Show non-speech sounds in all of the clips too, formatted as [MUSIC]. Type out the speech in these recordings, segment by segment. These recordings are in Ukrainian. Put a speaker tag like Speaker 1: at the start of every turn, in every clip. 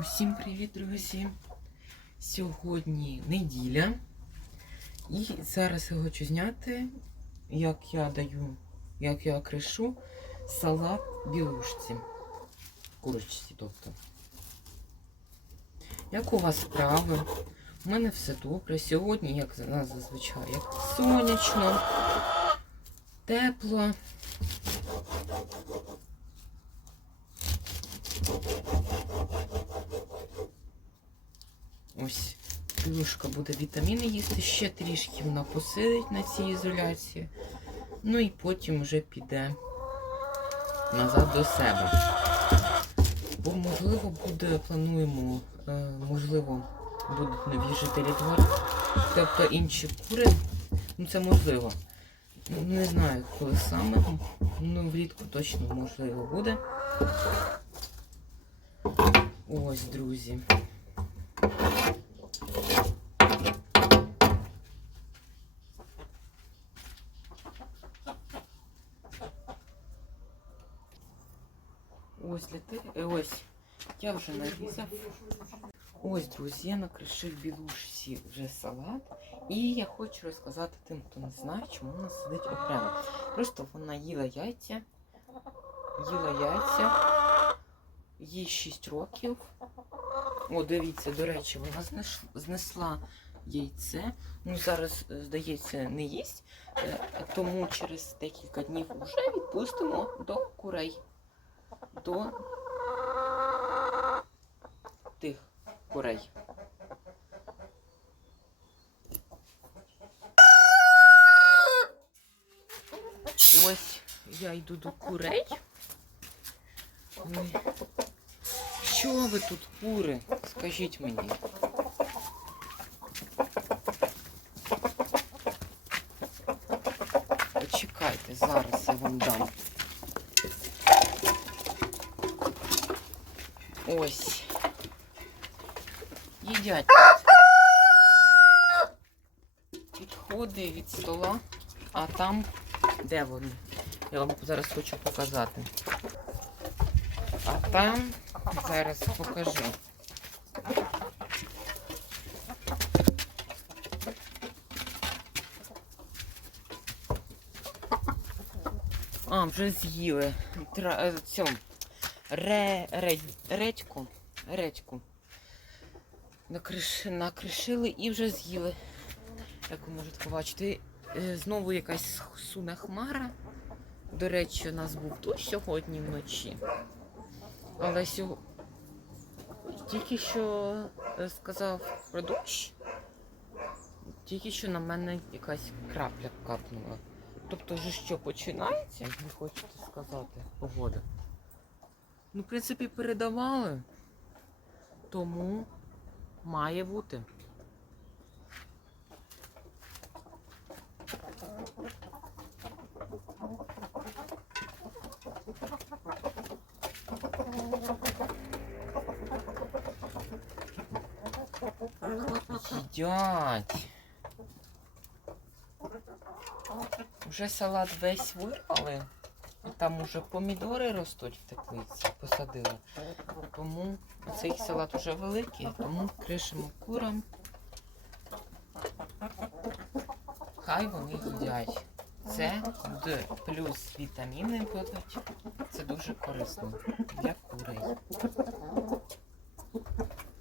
Speaker 1: Усім привіт, друзі! Сьогодні неділя. І зараз я хочу зняти, як я даю, як я кришу салат білушці. Курочці, тобто. Як у вас справи? У мене все добре. Сьогодні, як за нас зазвичай, як сонячно, тепло. Ось Плюшка буде вітаміни їсти, ще трішки вона посидить на цій ізоляції. Ну і потім вже піде назад до себе. Бо, можливо, буде, плануємо, е, можливо, будуть нові жителі двору, тобто інші кури. Ну це можливо. Не знаю, коли саме. Ну, влітку точно можливо буде. Ось, друзі. Ось ти... е, Ось. Я вже нарізав. Ось, друзі, я накришив білушці вже салат. І я хочу розказати тим, хто не знає, чому вона сидить окремо. Просто вона їла яйця. Їла яйця. Їй 6 років. О, дивіться, до речі, вона знесла яйце. Ну, зараз, е, здається, не їсть. Е, Тому через декілька днів вже відпустимо до курей. До тих курей. Ось я йду до курей. Ой. Що ви тут, кури? Скажіть мені. Почекайте, зараз я вам дам. Ось. Їдять. Підходи від стола, а там де вони? Я вам зараз хочу показати. А там зараз покажу. А, вже з'їли. Тра... е, Цю. Ре... Ре... Редьку. Редьку. Накриш... Накришили і вже з'їли. Як ви можете побачити, Е, знову якась суне хмара. До речі, у нас був дощ сьогодні вночі. Але сьогодні тільки що е, сказав про дощ, тільки що на мене якась крапля капнула. Тобто вже що починається, ви хочете сказати, погода. Ну, в принципі, передавали, тому має бути. Їдять. Уже салат весь вирвали. І Там уже помідори ростуть в теплиці, посадили. Тому цей салат вже великий, тому кришимо курам. Хай вони їдять. Це Д плюс вітаміни будуть. Це дуже корисно для курей.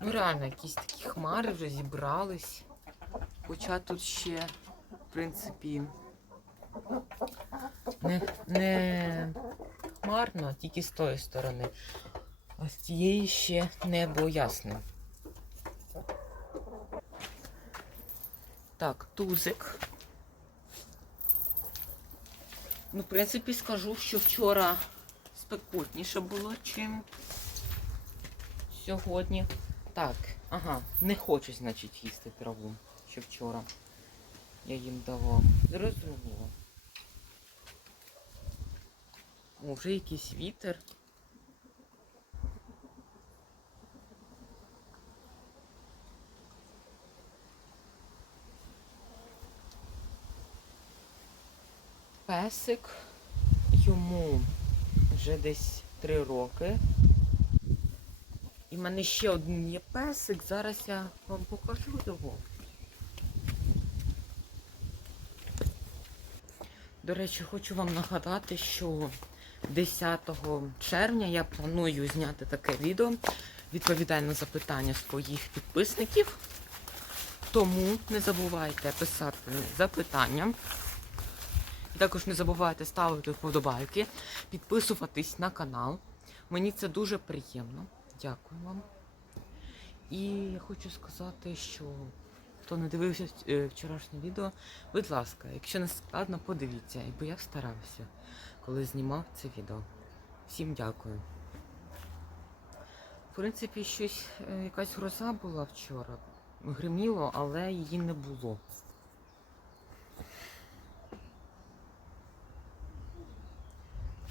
Speaker 1: Ну реально, якісь такі хмари вже зібрались. Хоча тут ще, в принципі, не, не хмарно, тільки з тої сторони. А з цієї ще небо ясне. Так, тузик. Ну, в принципі, скажу, що вчора спекотніше було, чим сьогодні. Так, ага, не хочуть, значить, їсти траву, що вчора я їм давав. Зрозуміло. О, вже якийсь вітер. Песик йому вже десь три роки. І в мене ще один є песик. Зараз я вам покажу його. До речі, хочу вам нагадати, що 10 червня я планую зняти таке відео. Відповідаю на запитання своїх підписників. Тому не забувайте писати запитання. Також не забувайте ставити вподобайки, підписуватись на канал. Мені це дуже приємно. Дякую вам. І я хочу сказати, що хто не дивився е, вчорашнє відео, будь ласка, якщо не складно, подивіться, бо я старався, коли знімав це відео. Всім дякую. В принципі, щось, е, якась гроза була вчора. Гриміло, але її не було.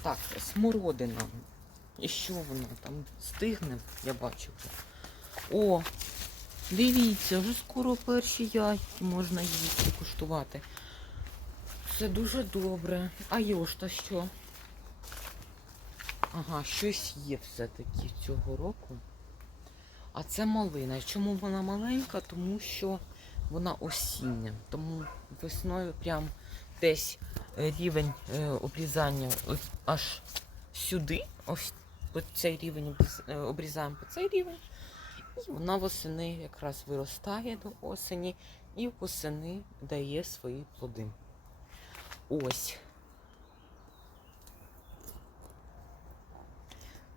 Speaker 1: Так, смородина. І що вона там стигне, я бачу. О, дивіться, вже скоро перші яйки можна їсти, куштувати. Це дуже добре. А йошта що? Ага, щось є все-таки цього року. А це малина. Чому вона маленька? Тому що вона осіння. Тому весною прям десь рівень е, обрізання аж сюди. Ось по цей рівень е, обрізаємо по цей рівень. І вона восени якраз виростає до осені і восени дає свої плоди. Ось.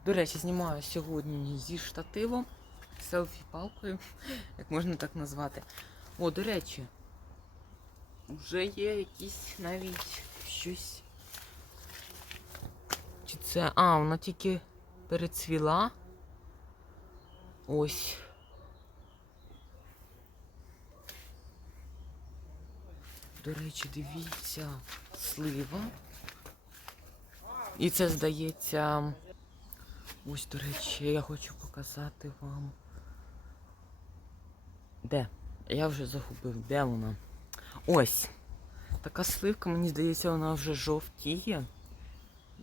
Speaker 1: До речі, знімаю сьогодні зі штативом, селфі-палкою, [LAUGHS] як можна так назвати. О, до речі, вже є якісь навіть щось. Чи це. А, вона тільки перецвіла. Ось. До речі, дивіться, слива. І це здається. Ось, до речі, я хочу показати вам. Де? Я вже загубив, де вона? Ось. Така сливка, мені здається, вона вже жовтіє.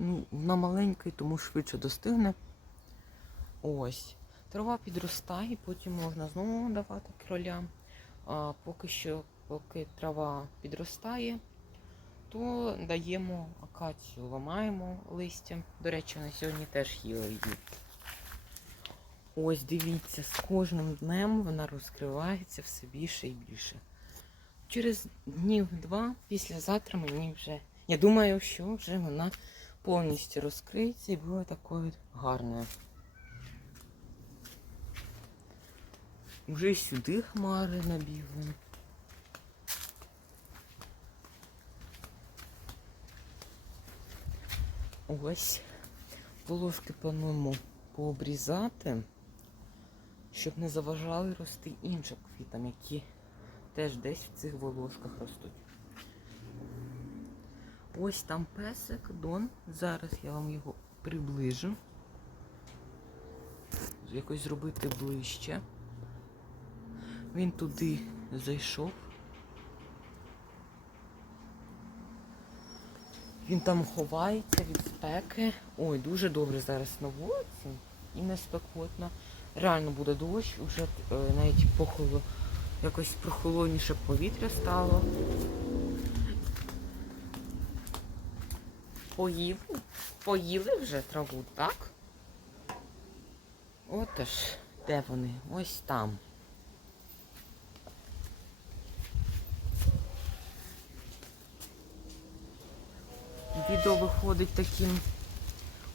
Speaker 1: Ну, вона маленька, тому швидше достигне. Ось. Трава підростає, потім можна знову давати кролям. А поки що, поки трава підростає, то даємо акацію, ламаємо листя. До речі, на сьогодні теж їли її. Ось дивіться, з кожним днем вона розкривається все більше і більше. Через днів два, післязавтра мені вже. Я думаю, що вже вона повністю розкриється і буде такою гарною. Вже сюди хмари набігли. Ось волошки плануємо пообрізати, щоб не заважали рости іншим квітам, які теж десь в цих волошках ростуть. Ось там песик, Дон. Зараз я вам його приближу. Якось зробити ближче. Він туди зайшов. Він там ховається від спеки. Ой, дуже добре зараз на вулиці і не спекотно. Реально буде дощ, вже е, навіть похоло, якось прохолодніше повітря стало. Поїли? Поїли вже траву, так? Отож, де вони? Ось там. Відео виходить таким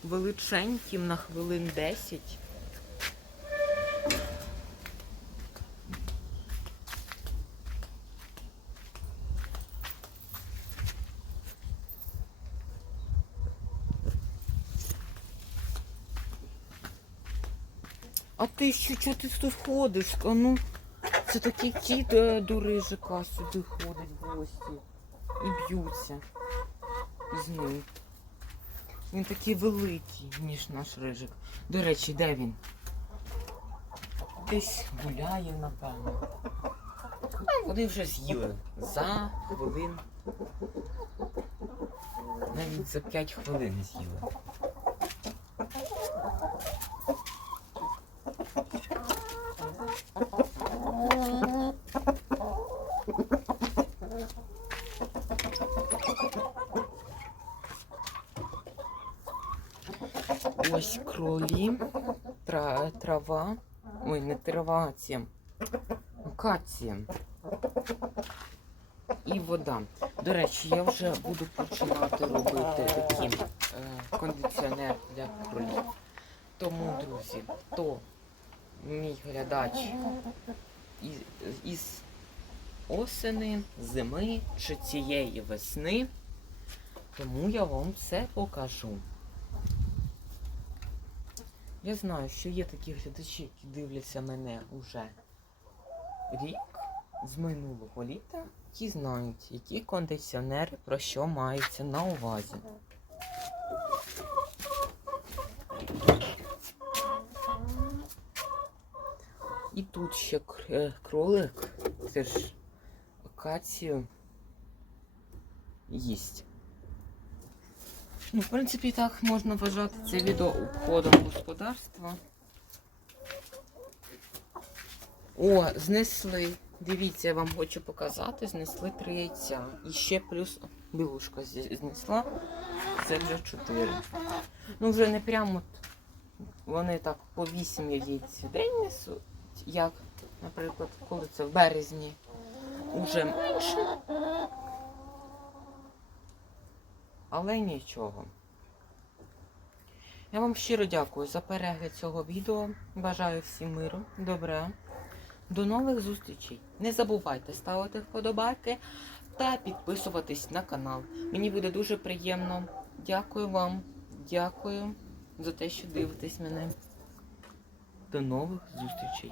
Speaker 1: величеньким на хвилин 10. Ти що, чого ти тут ходиш? А ну, це такий кіт е, до рижика сюди ходить в гості і б'ються з ним. Він такий великий, ніж наш рижик. До речі, де він? Десь гуляє, напевно. Вони вже з'їли за хвилин. Навіть за 5 хвилин з'їли. кролі, тра, трава. Ой, не трава, а І вода. До речі, я вже буду починати робити такий е, кондиціонер для кролів. Тому, друзі, хто мій глядач із, із осени, зими чи цієї весни, тому я вам все покажу. Я знаю, що є такі глядачі, які дивляться мене уже рік з минулого літа, які знають, які кондиціонери про що маються на увазі. І тут ще е, кролик, це ж акацію їсть. Ну, в принципі, так можна вважати це відео обходом господарства. О, знесли. Дивіться, я вам хочу показати. Знесли три яйця. І ще плюс білушка знесла. Це вже чотири. Ну, вже не прямо вони так по вісім яєць в день несуть. Як, наприклад, коли це в березні уже менше. Але нічого. Я вам щиро дякую за перегляд цього відео. Бажаю всім миру, добра. До нових зустрічей. Не забувайте ставити вподобайки та підписуватись на канал. Мені буде дуже приємно. Дякую вам. Дякую за те, що дивитесь мене. До нових зустрічей.